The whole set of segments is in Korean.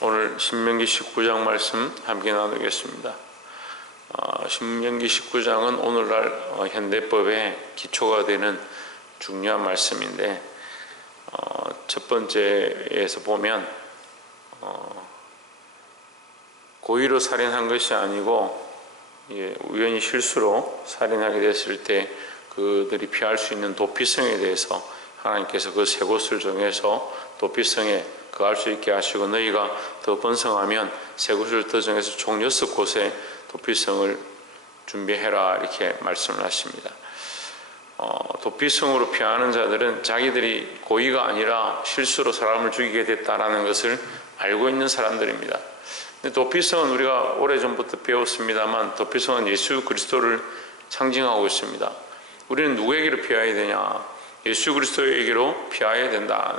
오늘 신명기 19장 말씀 함께 나누겠습니다. 신명기 19장은 오늘날 현대법의 기초가 되는 중요한 말씀인데, 첫 번째에서 보면 고의로 살인한 것이 아니고 우연히 실수로 살인하게 됐을 때 그들이 피할 수 있는 도피성에 대해서 하나님께서 그 세 곳을 정해서 도피성에 거할 수 있게 하시고, 너희가 더 번성하면 세 곳을 더 정해서 총 6곳에 도피성을 준비해라, 이렇게 말씀을 하십니다. 도피성으로 피하는 자들은 자기들이 고의가 아니라 실수로 사람을 죽이게 됐다라는 것을 알고 있는 사람들입니다. 근데 도피성은 우리가 오래전부터 배웠습니다만, 도피성은 예수 그리스도를 상징하고 있습니다. 우리는 누구에게로 피해야 되냐? 예수 그리스도에게로 피해야 된다.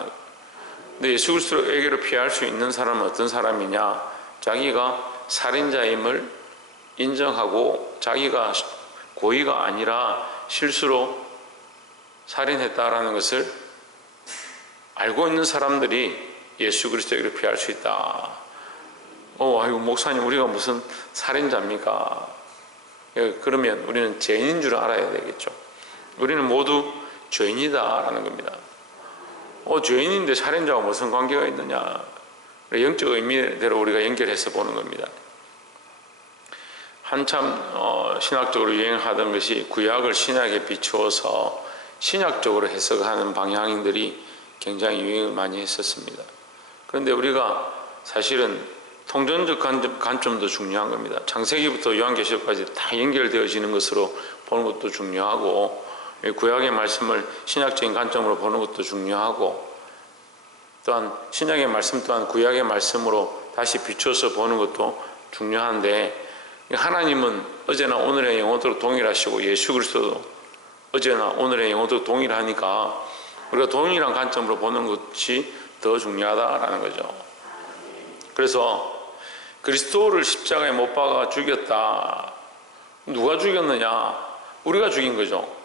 근데 예수 그리스도에게로 피할 수 있는 사람은 어떤 사람이냐? 자기가 살인자임을 인정하고 자기가 고의가 아니라 실수로 살인했다라는 것을 알고 있는 사람들이 예수 그리스도에게로 피할 수 있다. 아이고 목사님, 우리가 무슨 살인자입니까? 그러면 우리는 죄인인 줄 알아야 되겠죠. 우리는 모두 죄인이다라는 겁니다. 죄인인데 살인자와 무슨 관계가 있느냐? 영적 의미대로 우리가 연결해서 보는 겁니다. 한참 신학적으로 유행하던 것이 구약을 신약에 비추어서 신약적으로 해석하는 방향들이 굉장히 유행을 많이 했었습니다. 그런데 우리가 사실은 통전적 관점도 중요한 겁니다. 창세기부터 요한계시록까지 다 연결되어지는 것으로 보는 것도 중요하고, 구약의 말씀을 신약적인 관점으로 보는 것도 중요하고, 또한 신약의 말씀 또한 구약의 말씀으로 다시 비춰서 보는 것도 중요한데, 하나님은 어제나 오늘의 영원토록 동일하시고 예수 그리스도도 어제나 오늘의 영원토록 동일하니까 우리가 동일한 관점으로 보는 것이 더 중요하다라는 거죠. 그래서 그리스도를 십자가에 못 박아 죽였다. 누가 죽였느냐? 우리가 죽인 거죠.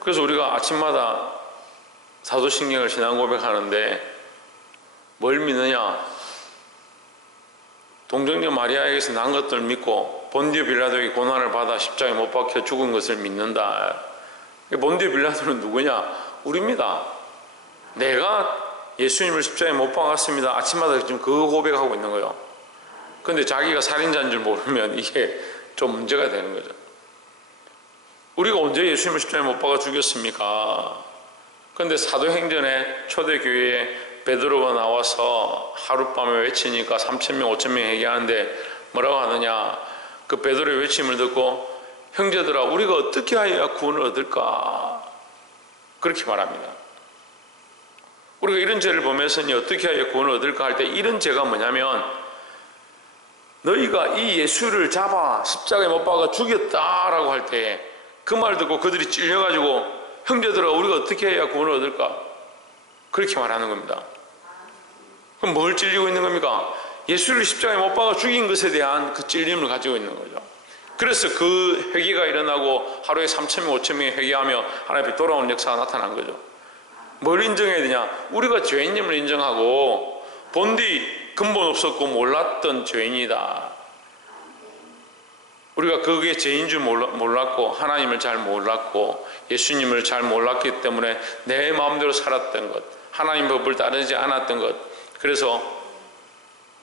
그래서 우리가 아침마다 사도신경을 신앙 고백하는데 뭘 믿느냐? 동정녀 마리아에게서 난 것들 믿고 본디오 빌라도에게 고난을 받아 십자가에 못 박혀 죽은 것을 믿는다. 본디오 빌라도는 누구냐? 우리입니다. 내가 예수님을 십자가에 못 박았습니다. 아침마다 지금 그거 고백하고 있는 거예요. 그런데 자기가 살인자인 줄 모르면 이게 좀 문제가 되는 거죠. 우리가 언제 예수님을 십자가에 못 박아 죽였습니까? 그런데 사도행전에 초대교회에 베드로가 나와서 하룻밤에 외치니까 3,000명, 5,000명 회개하는데 뭐라고 하느냐? 그 베드로의 외침을 듣고 형제들아, 우리가 어떻게 하여야 구원을 얻을까? 그렇게 말합니다. 우리가 이런 죄를 보면서는 어떻게 하여 구원을 얻을까 할 때, 이런 죄가 뭐냐면 너희가 이 예수를 잡아 십자가에 못 박아 죽였다라고 할 때 그 말 듣고 그들이 찔려가지고 형제들아, 우리가 어떻게 해야 구원을 얻을까? 그렇게 말하는 겁니다. 그럼 뭘 찔리고 있는 겁니까? 예수를 십자가에 못 박아 죽인 것에 대한 그 찔림을 가지고 있는 거죠. 그래서 그 회개가 일어나고 하루에 3,000명, 5,000명이 회개하며 하나님 앞에 돌아오는 역사가 나타난 거죠. 뭘 인정해야 되냐? 우리가 죄인임을 인정하고 본디 근본 없었고 몰랐던 죄인이다. 우리가 그게 죄인 줄 몰랐고 하나님을 잘 몰랐고 예수님을 잘 몰랐기 때문에 내 마음대로 살았던 것, 하나님 법을 따르지 않았던 것, 그래서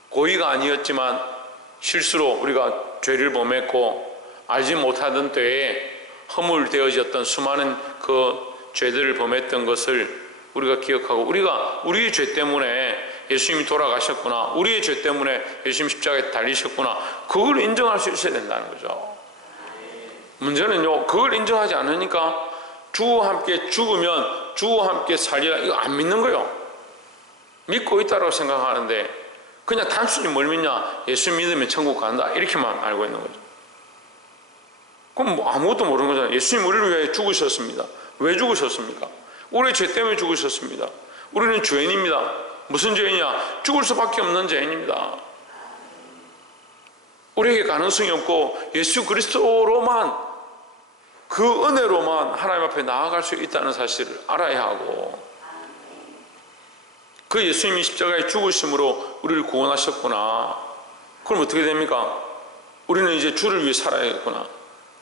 고의가 아니었지만 실수로 우리가 죄를 범했고 알지 못하던 때에 허물되어졌던 수많은 그 죄들을 범했던 것을 우리가 기억하고, 우리가 우리의 죄 때문에 예수님이 돌아가셨구나, 우리의 죄 때문에 예수님 십자가에 달리셨구나, 그걸 인정할 수 있어야 된다는 거죠. 문제는요, 그걸 인정하지 않으니까 주와 함께 죽으면 주와 함께 살리라, 이거 안 믿는 거예요. 믿고 있다고 생각하는데 그냥 단순히 뭘 믿냐? 예수 믿으면 천국 간다, 이렇게만 알고 있는 거죠. 그럼 뭐 아무것도 모르는 거잖아요. 예수님 우리를 위해 죽으셨습니다. 왜 죽으셨습니까? 우리의 죄 때문에 죽으셨습니다. 우리는 죄인입니다. 무슨 죄인이냐? 죽을 수밖에 없는 죄인입니다. 우리에게 가능성이 없고 예수 그리스도로만, 그 은혜로만 하나님 앞에 나아갈 수 있다는 사실을 알아야 하고, 그 예수님이 십자가에 죽으심으로 우리를 구원하셨구나. 그럼 어떻게 됩니까? 우리는 이제 주를 위해 살아야겠구나.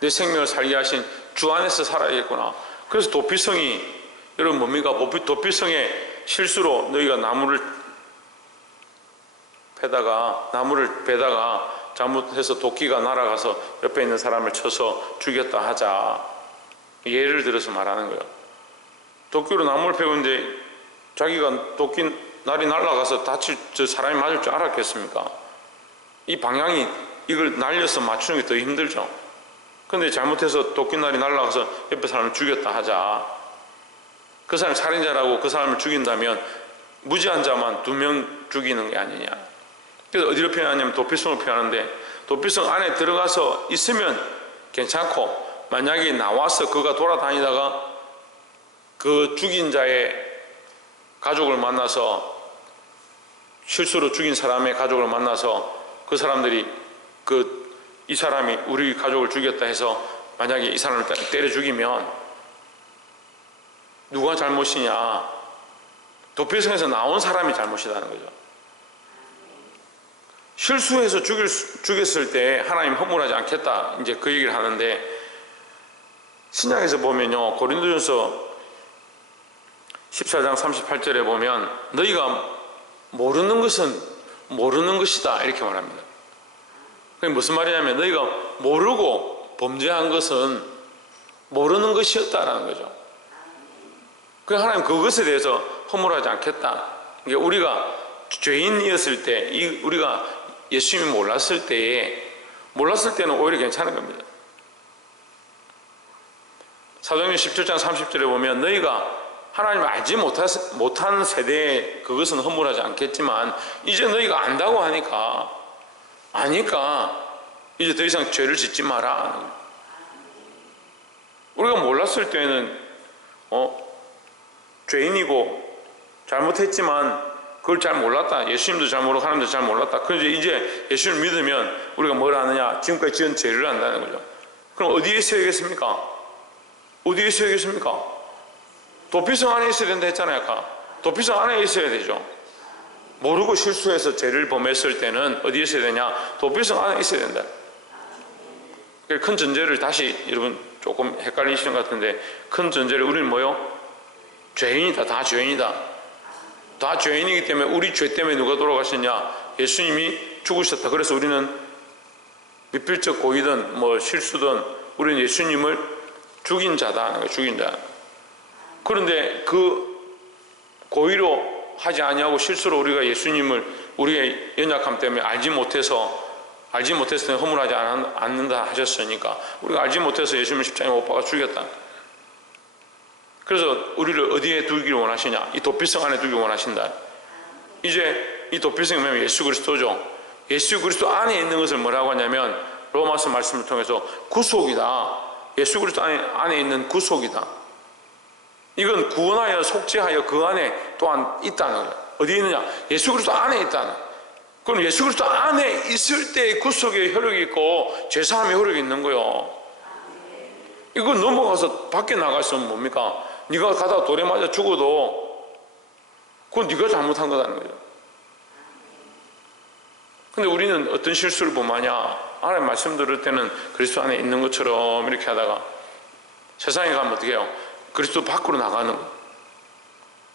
내 생명을 살게 하신 주 안에서 살아야겠구나. 그래서 도피성이, 여러분 뭡니까? 도피성에 실수로 너희가 나무를 베다가 잘못해서 도끼가 날아가서 옆에 있는 사람을 쳐서 죽였다 하자. 예를 들어서 말하는 거예요. 도끼로 나무를 베었는데 자기가 도끼 날이 날아가서 저 사람이 맞을 줄 알았겠습니까? 이 방향이 이걸 날려서 맞추는 게 더 힘들죠. 근데 잘못해서 도끼날이 날아가서 옆에 사람을 죽였다 하자. 그 사람이 살인자라고 그 사람을 죽인다면 무지한 자만 2명 죽이는 게 아니냐. 그래서 어디로 표현하냐면 도피성을 표현하는데, 도피성 안에 들어가서 있으면 괜찮고, 만약에 나와서 그가 돌아다니다가 그 죽인 자의 가족을 만나서, 실수로 죽인 사람의 가족을 만나서 그 사람들이 이 사람이 우리 가족을 죽였다 해서 만약에 이 사람을 때려 죽이면 누가 잘못이냐? 도피성에서 나온 사람이 잘못이라는 거죠. 실수해서 죽였을 때 하나님 허물하지 않겠다, 이제 그 얘기를 하는데, 신약에서 보면요, 고린도전서 14장 38절에 보면 너희가 모르는 것은 모르는 것이다 이렇게 말합니다. 그게 무슨 말이냐면 너희가 모르고 범죄한 것은 모르는 것이었다라는 거죠. 그래서 하나님 그것에 대해서 허물하지 않겠다. 그러니까 우리가 죄인이었을 때, 우리가 예수님이 몰랐을 때는 오히려 괜찮은 겁니다. 사도행전 17장 30절에 보면 너희가 하나님을 알지 못하는 세대에 그것은 허물하지 않겠지만 이제 너희가 안다고 아니까 이제 더 이상 죄를 짓지 마라. 우리가 몰랐을 때는 죄인이고 잘못했지만 그걸 잘 몰랐다. 예수님도 잘 모르고 하나님도 잘 몰랐다. 그런데 이제 예수님을 믿으면 우리가 뭘 아느냐? 지금까지 지은 죄를 안다는 거죠. 그럼 어디에 있어야겠습니까? 어디에 있어야겠습니까? 도피성 안에 있어야 된다 했잖아요. 아까. 도피성 안에 있어야 되죠. 모르고 실수해서 죄를 범했을 때는 어디에 있어야 되냐? 도피성 안에 있어야 된다. 큰 전제를 다시 여러분 조금 헷갈리시는 것 같은데, 큰 전제를 우리는 뭐요? 죄인이다. 다 죄인이다. 다 죄인이기 때문에 우리 죄 때문에 누가 돌아가셨냐? 예수님이 죽으셨다. 그래서 우리는 미필적 고의든 실수든 우리는 예수님을 죽인 자다 하는 거예요. 죽인 자. 그런데 그 고의로 하지 아니하고 실수로 우리가 예수님을 우리의 연약함 때문에 알지 못해서 허물하지 않는다 하셨으니까 우리가 알지 못해서 예수님을 십자가에 못 박아 죽였다. 그래서 우리를 어디에 두기를 원하시냐? 이 도피성 안에 두기를 원하신다. 이제 이 도피성이 뭐냐면 예수 그리스도죠. 예수 그리스도 안에 있는 것을 뭐라고 하냐면 로마서 말씀을 통해서 구속이다. 예수 그리스도 안에 있는 구속이다. 이건 구원하여 속죄하여 그 안에 또한 있다는 거예요. 어디에 있느냐? 예수 그리스도 안에 있다는 거예요. 그럼 예수 그리스도 안에 있을 때 구속의 효력이 있고 죄사함의 효력이 있는 거예요. 이거 넘어가서 밖에 나가 있으면 뭡니까? 네가 가다가 돌에 맞아 죽어도 그건 네가 잘못한 거라는 거죠. 근데 우리는 어떤 실수를 범하냐? 하나님 말씀 들을 때는 그리스도 안에 있는 것처럼 이렇게 하다가 세상에 가면 어떻게 해요? 그리스도 밖으로 나가는 거예요.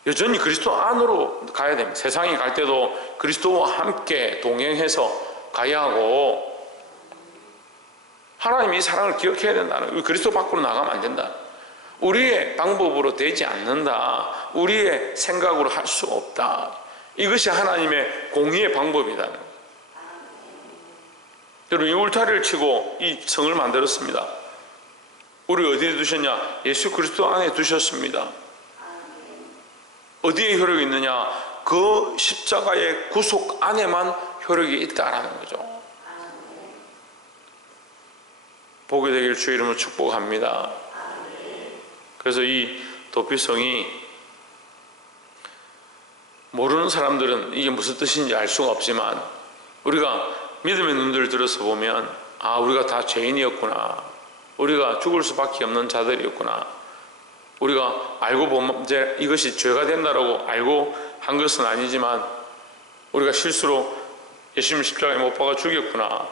여전히 그리스도 안으로 가야 됩니다. 세상에 갈 때도 그리스도와 함께 동행해서 가야 하고, 하나님이 이 사랑을 기억해야 된다는 거예요. 그리스도 밖으로 나가면 안 된다. 우리의 방법으로 되지 않는다. 우리의 생각으로 할 수 없다. 이것이 하나님의 공의의 방법이다. 여러분, 이 울타리를 치고 이 성을 만들었습니다. 우리 어디에 두셨냐? 예수 그리스도 안에 두셨습니다. 어디에 효력이 있느냐? 그 십자가의 구속 안에만 효력이 있다라는 거죠. 보게 되길 주의 이름으로 축복합니다. 그래서 이 도피성이 모르는 사람들은 이게 무슨 뜻인지 알 수가 없지만 우리가 믿음의 눈들을 들어서 보면 우리가 다 죄인이었구나. 우리가 죽을 수밖에 없는 자들이었구나. 우리가 알고 보면 이제 이것이 죄가 된다라고 알고 한 것은 아니지만 우리가 실수로 예수님 십자가에 못 박아 죽였구나,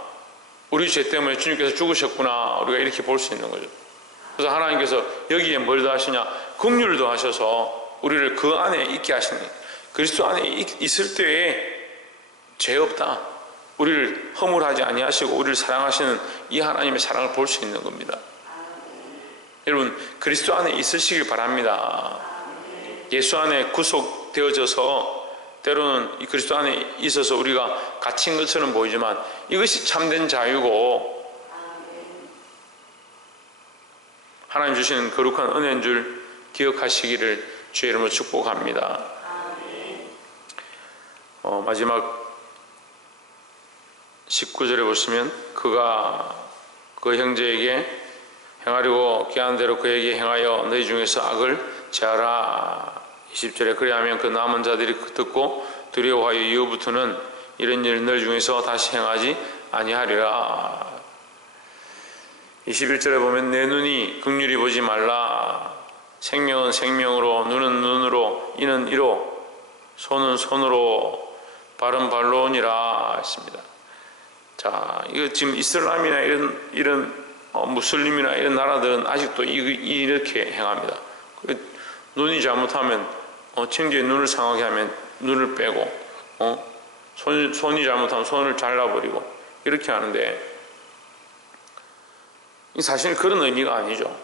우리 죄 때문에 주님께서 죽으셨구나, 우리가 이렇게 볼 수 있는 거죠. 그래서 하나님께서 여기에 뭘 더하시냐? 긍휼도 하셔서 우리를 그 안에 있게 하시는, 그리스도 안에 있을 때에 죄 없다, 우리를 허물하지 아니하시고 우리를 사랑하시는 이 하나님의 사랑을 볼 수 있는 겁니다. 여러분, 그리스도 안에 있으시길 바랍니다. 예수 안에 구속되어져서 때로는 이 그리스도 안에 있어서 우리가 갇힌 것처럼 보이지만 이것이 참된 자유고 하나님 주시는 거룩한 은혜인 줄 기억하시기를 주의 이름으로 축복합니다. 마지막 19절에 보시면 그가 그 형제에게 행하려고 귀한 대로 그에게 행하여 너희 중에서 악을 제하라. 20절에 그리하면 그 남은 자들이 듣고 두려워하여 이후부터는 이런 일을 너희 중에서 다시 행하지 아니하리라. 21절에 보면 내 눈이 긍휼히 보지 말라. 생명은 생명으로, 눈은 눈으로, 이는 이로, 손은 손으로, 발은 발로니라 했습니다. 자, 이거 지금 이슬람이나 이런 무슬림이나 이런 나라들은 아직도 이렇게 행합니다. 눈이 잘못하면 청지의 눈을 상하게 하면 눈을 빼고, 손이 잘못하면 손을 잘라버리고 이렇게 하는데, 사실 그런 의미가 아니죠.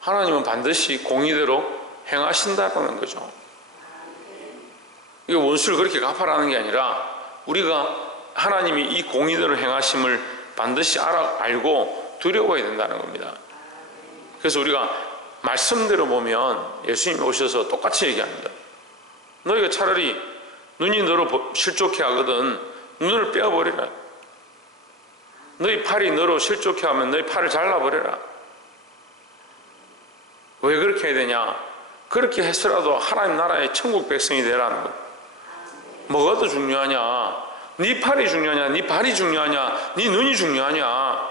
하나님은 반드시 공의대로 행하신다는 거죠. 이게 원수를 그렇게 갚아라는 게 아니라 우리가 하나님이 이 공의대로 행하심을 반드시 알고 두려워해야 된다는 겁니다. 그래서 우리가 말씀대로 보면 예수님이 오셔서 똑같이 얘기합니다. 너희가 차라리 눈이 너로 실족해 하거든 눈을 빼어버리라. 너희 팔이 너로 실족해 하면 너희 팔을 잘라버려라. 왜 그렇게 해야 되냐? 그렇게 해서라도 하나님 나라의 천국 백성이 되라는 것. 뭐가 더 중요하냐? 네 팔이 중요하냐? 네 발이 중요하냐? 네 눈이 중요하냐?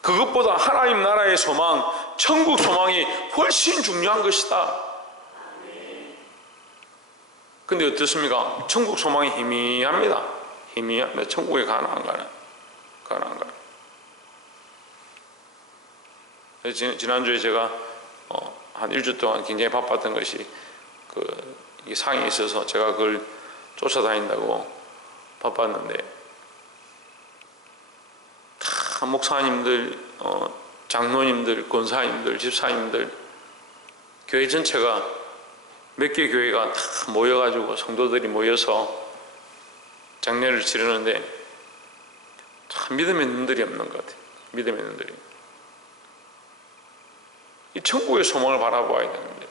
그것보다 하나님 나라의 소망, 천국 소망이 훨씬 중요한 것이다. 근데 어떻습니까? 천국 소망이 희미합니다. 희미합니다. 천국에 가나 안 가나? 가나 안 가나? 지난주에 제가 한 일주 동안 굉장히 바빴던 것이 이 상이 있어서 제가 그걸 쫓아다닌다고 바빴는데, 다 목사님들, 장로님들, 권사님들, 집사님들, 교회 전체가 몇 개 교회가 다 모여가지고 성도들이 모여서 장례를 치르는데 참 믿음의 눈들이 없는 것 같아요. 믿음의 눈들이. 이 천국의 소망을 바라봐야 되는데,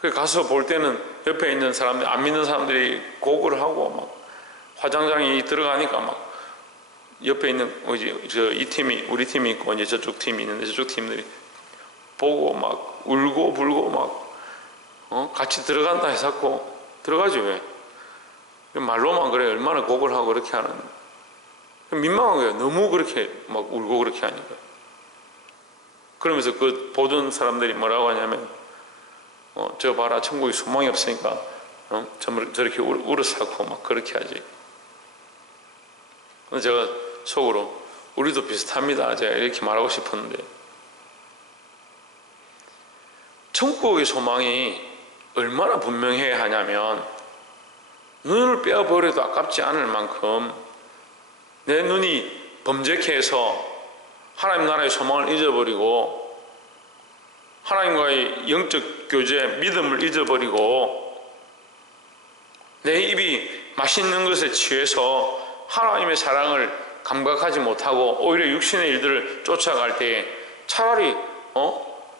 그 가서 볼 때는 옆에 있는 사람들, 안 믿는 사람들이 곡을 하고 막 화장장이 들어가니까 막 옆에 있는 이 팀이, 우리 팀이 있고 이제 저쪽 팀이 있는데 저쪽 팀들이 보고 막 울고 불고 막 같이 들어간다 해서 들어가지 왜? 말로만 그래. 얼마나 곡을 하고 그렇게 하는. 민망한 거예요. 너무 그렇게 막 울고 그렇게 하니까. 그러면서 그 보던 사람들이 뭐라고 하냐면 저 봐라, 천국에 소망이 없으니까 저렇게 울어싸고 막 그렇게 하지. 제가 속으로 우리도 비슷합니다, 제가 이렇게 말하고 싶었는데, 천국의 소망이 얼마나 분명해야 하냐면 눈을 빼어버려도 아깝지 않을 만큼 내 눈이 범죄케 해서 하나님 나라의 소망을 잊어버리고 하나님과의 영적 교제, 믿음을 잊어버리고 내 입이 맛있는 것에 취해서 하나님의 사랑을 감각하지 못하고 오히려 육신의 일들을 쫓아갈 때에 차라리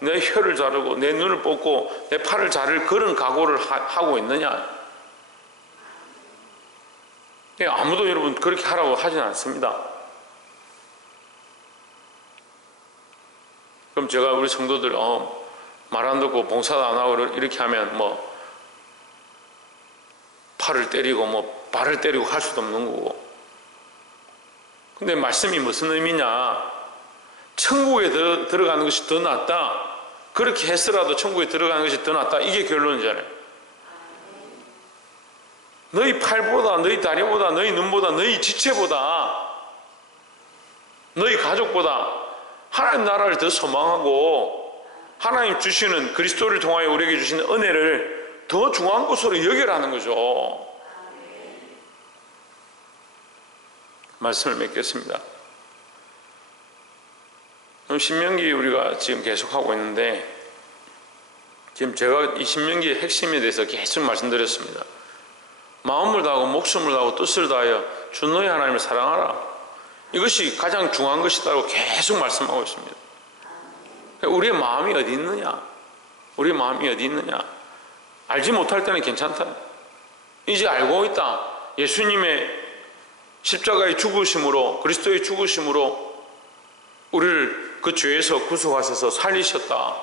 내 혀를 자르고 내 눈을 뽑고 내 팔을 자를 그런 각오를 하고 있느냐? 아무도 여러분 그렇게 하라고 하진 않습니다. 그럼 제가 우리 성도들 말 안 듣고 봉사도 안 하고 이렇게 하면 뭐 팔을 때리고 뭐 발을 때리고 할 수도 없는 거고. 근데 말씀이 무슨 의미냐? 천국에 들어가는 것이 더 낫다. 그렇게 했으라도 천국에 들어가는 것이 더 낫다. 이게 결론이잖아요. 너희 팔보다, 너희 다리보다, 너희 눈보다, 너희 지체보다, 너희 가족보다 하나님 나라를 더 소망하고 하나님 주시는 그리스도를 통하여 우리에게 주시는 은혜를 더 중요한 것으로 여기라는 거죠. 말씀을 맺겠습니다. 신명기 우리가 지금 계속하고 있는데, 지금 제가 이 신명기의 핵심에 대해서 계속 말씀드렸습니다. 마음을 다하고 목숨을 다하고 뜻을 다하여 주 너희 하나님을 사랑하라. 이것이 가장 중요한 것이다라고 계속 말씀하고 있습니다. 우리의 마음이 어디 있느냐? 우리의 마음이 어디 있느냐? 알지 못할 때는 괜찮다. 이제 알고 있다. 예수님의 십자가의 죽으심으로, 그리스도의 죽으심으로 우리를 그 죄에서 구속하셔서 살리셨다.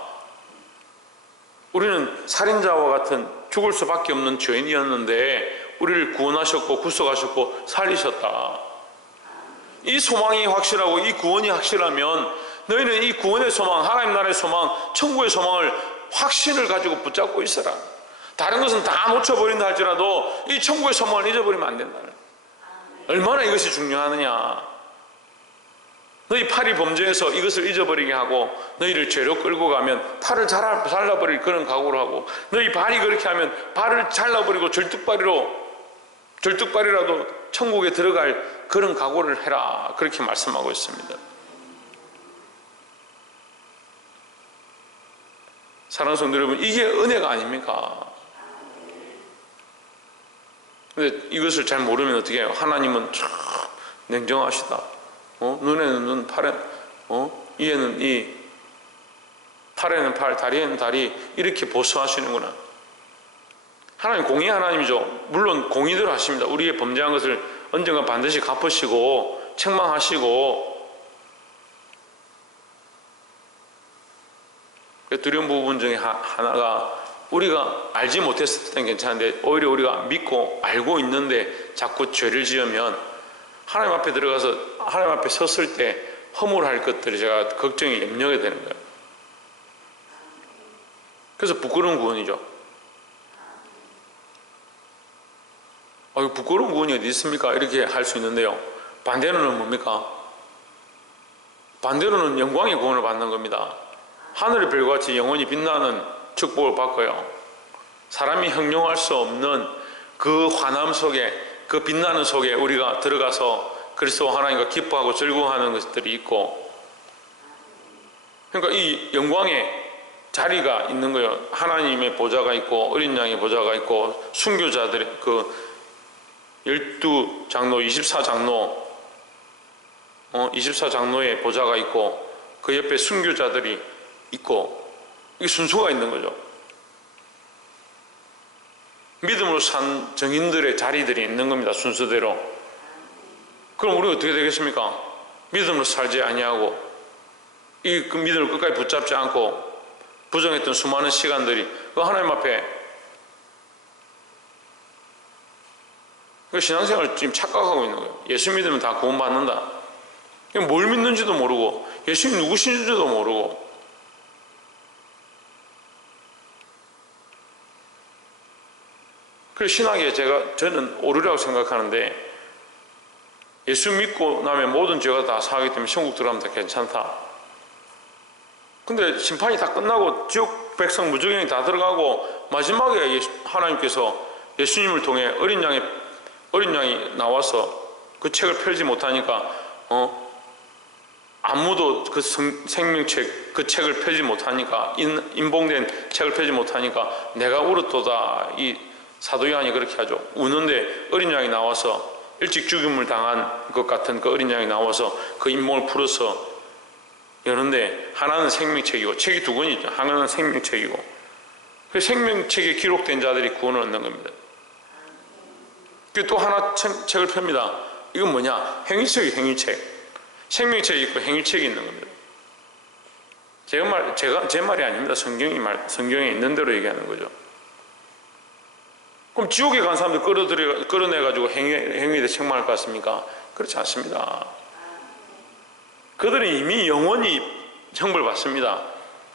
우리는 살인자와 같은 죽을 수밖에 없는 죄인이었는데 우리를 구원하셨고 구속하셨고 살리셨다. 이 소망이 확실하고 이 구원이 확실하면 너희는 이 구원의 소망, 하나님 나라의 소망, 천국의 소망을 확신을 가지고 붙잡고 있어라. 다른 것은 다 놓쳐버린다 할지라도 이 천국의 소망을 잊어버리면 안 된다. 얼마나 이것이 중요하느냐. 너희 팔이 범죄해서 이것을 잊어버리게 하고 너희를 죄로 끌고 가면 팔을 잘라버릴 그런 각오를 하고, 너희 발이 그렇게 하면 발을 잘라버리고 절뚝발이라도 천국에 들어갈 그런 각오를 해라. 그렇게 말씀하고 있습니다. 사랑하는 성도 여러분, 이게 은혜가 아닙니까? 근데 이것을 잘 모르면 어떻게 해요? 하나님은 참 냉정하시다. 눈에는 눈, 이에는 이, 팔에는 팔, 다리에는 다리, 이렇게 보수하시는구나. 하나님 공의 하나님이죠. 물론 공의대로 하십니다. 우리의 범죄한 것을 언젠가 반드시 갚으시고 책망하시고. 두려운 부분 중에 하나가, 우리가 알지 못했을 때는 괜찮은데 오히려 우리가 믿고 알고 있는데 자꾸 죄를 지으면 하나님 앞에 들어가서 하나님 앞에 섰을 때 허물할 것들이 제가 걱정이, 염려가 되는 거예요. 그래서 부끄러운 구원이죠. 부끄러운 구원이 어디 있습니까? 이렇게 할 수 있는데요, 반대로는 뭡니까? 반대로는 영광의 구원을 받는 겁니다. 하늘의 별과 같이 영원히 빛나는 축복을 받고요, 사람이 형용할 수 없는 그 환함 속에, 그 빛나는 속에 우리가 들어가서 그리스도 하나님과 기뻐하고 즐거워하는 것들이 있고, 그러니까 이 영광의 자리가 있는 거예요. 하나님의 보좌가 있고 어린 양의 보좌가 있고 순교자들의 그 12장로, 24장로의 보좌가 있고 그 옆에 순교자들이 있고, 이게 순서가 있는 거죠. 믿음으로 산 정인들의 자리들이 있는 겁니다. 순서대로. 그럼 우리가 어떻게 되겠습니까? 믿음으로 살지 아니하고 그 믿음을 끝까지 붙잡지 않고 부정했던 수많은 시간들이 그 하나님 앞에, 그 신앙생활을 지금 착각하고 있는 거예요. 예수 믿으면 다 구원받는다. 뭘 믿는지도 모르고 예수님 누구신지도 모르고. 그 신학에 저는 오류라고 생각하는데, 예수 믿고 나면 모든 죄가 다 사하기 때문에 천국 들어가면 다 괜찮다. 근데 심판이 다 끝나고 지옥 백성 무적행이 다 들어가고 마지막에 하나님께서 예수님을 통해 어린 양이 나와서 그 책을 펼지 못하니까 아무도 그 생명책, 그 책을 펼지 못하니까, 인봉된 책을 펼지 못하니까 내가 울었도다. 이 사도 요한이 그렇게 하죠. 우는데 어린 양이 나와서, 일찍 죽임을 당한 것 같은 그 어린 양이 나와서 그 인봉을 풀어서 여는데, 하나는 생명책이고, 책이 두 권이죠. 하나는 생명책이고, 그 생명책에 기록된 자들이 구원을 얻는 겁니다. 또 하나 책을 펴니다. 이건 뭐냐? 행위책이 행위책. 생명책이 있고 행위책이 있는 겁니다. 제 말이 아닙니다. 성경에 있는 대로 얘기하는 거죠. 그럼 지옥에 간 사람들 끌어내가지고 행위에 대해 책망할 것 같습니까? 그렇지 않습니다. 그들은 이미 영원히 형벌 받습니다.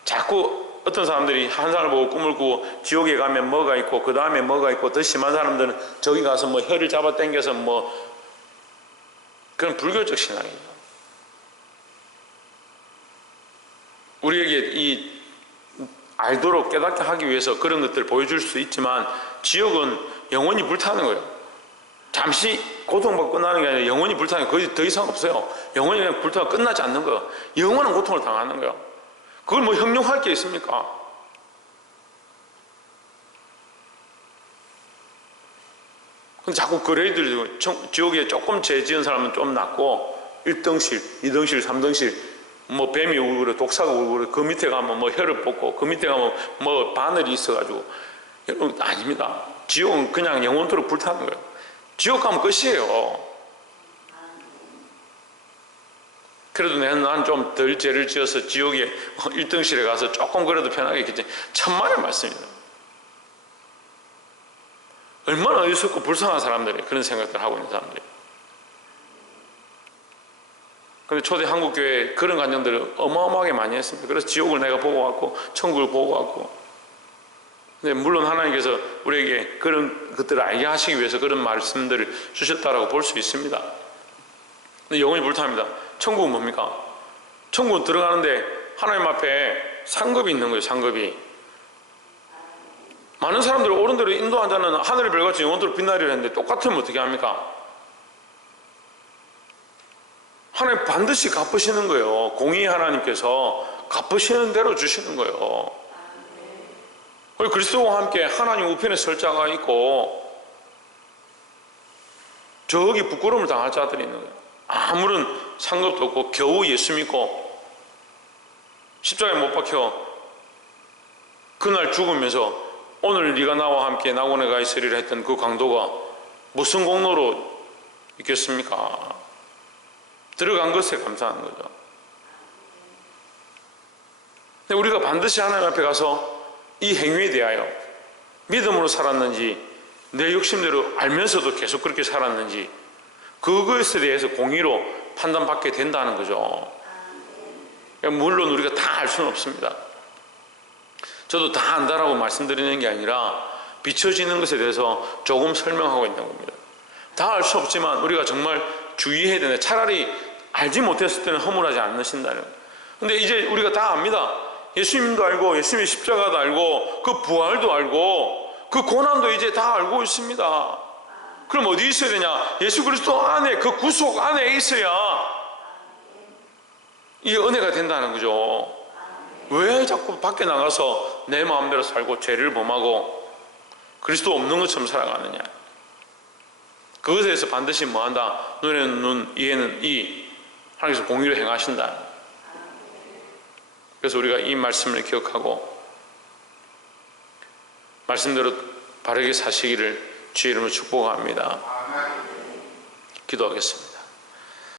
자꾸 어떤 사람들이 환상을 보고 꿈을 꾸고 지옥에 가면 뭐가 있고 그 다음에 뭐가 있고, 더 심한 사람들은 저기 가서 뭐 혀를 잡아 당겨서 뭐, 그런 불교적 신앙입니다. 우리에게 이 알도록 깨닫게 하기 위해서 그런 것들을 보여줄 수 있지만, 지옥은 영원히 불타는 거예요. 잠시 고통받고 끝나는 게 아니라 영원히 불타는 거예요. 거의 더 이상 없어요. 영원히 그냥 불타고 끝나지 않는 거예요. 영원한 고통을 당하는 거예요. 그걸 뭐 형용할 게 있습니까? 근데 자꾸 그레이드를, 지옥에 조금 죄 지은 사람은 좀 낫고 1등실, 2등실, 3등실, 뭐 뱀이 울고 그래, 독사가 울고 그래, 그 밑에 가면 뭐 혀를 뽑고, 그 밑에 가면 뭐 바늘이 있어가지고. 여러분, 아닙니다. 지옥은 그냥 영원토록 불타는 거예요. 지옥 가면 끝이에요. 그래도 난 좀 덜 죄를 지어서 지옥에 1등실에 가서 조금 그래도 편하게 있겠지. 천만의 말씀입니다. 얼마나 어리석고 불쌍한 사람들이 그런 생각들을 하고 있는 사람들이. 근데 초대 한국교회 그런 간증들을 어마어마하게 많이 했습니다. 그래서 지옥을 내가 보고 왔고 천국을 보고 왔고. 근데 물론 하나님께서 우리에게 그런 것들을 알게 하시기 위해서 그런 말씀들을 주셨다라고 볼 수 있습니다. 근데 영원히 불탑니다. 천국은 뭡니까? 천국은 들어가는데 하나님 앞에 상급이 있는 거예요. 상급이. 많은 사람들을 옳은 대로 인도한 자는 하늘의 별같이 영원토록 빛나리라 했는데, 똑같으면 어떻게 합니까? 하나님 반드시 갚으시는 거예요. 공의 하나님께서 갚으시는 대로 주시는 거예요. 그리스도와 함께 하나님 우편에 설 자가 있고, 저기 부끄러움을 당할 자들이 있는 거예요. 아무런 상급도 없고 겨우 예수 믿고 십자가에 못 박혀 그날 죽으면서 오늘 네가 나와 함께 낙원에 가 있으리라 했던 그 강도가 무슨 공로로 있겠습니까? 들어간 것에 감사하는 거죠. 근데 우리가 반드시 하나님 앞에 가서 이 행위에 대하여 믿음으로 살았는지, 내 욕심대로 알면서도 계속 그렇게 살았는지, 그것에 대해서 공의로 판단받게 된다는 거죠. 물론 우리가 다 알 수는 없습니다. 저도 다 안다라고 말씀드리는 게 아니라 비춰지는 것에 대해서 조금 설명하고 있는 겁니다. 다 알 수 없지만 우리가 정말 주의해야 되는데, 차라리 알지 못했을 때는 허물하지 않으신다는 거예요. 근데 이제 우리가 다 압니다. 예수님도 알고 예수님의 십자가도 알고 그 부활도 알고 그 고난도 이제 다 알고 있습니다. 그럼 어디 있어야 되냐? 예수 그리스도 안에, 그 구속 안에 있어야 이 은혜가 된다는 거죠. 왜 자꾸 밖에 나가서 내 마음대로 살고 죄를 범하고 그리스도 없는 것처럼 살아가느냐? 그것에 대해서 반드시 뭐한다? 눈에는 눈, 이에는 이, 하나님께서 공의로 행하신다. 그래서 우리가 이 말씀을 기억하고 말씀대로 바르게 사시기를 주의 이름으로 축복합니다. 기도하겠습니다.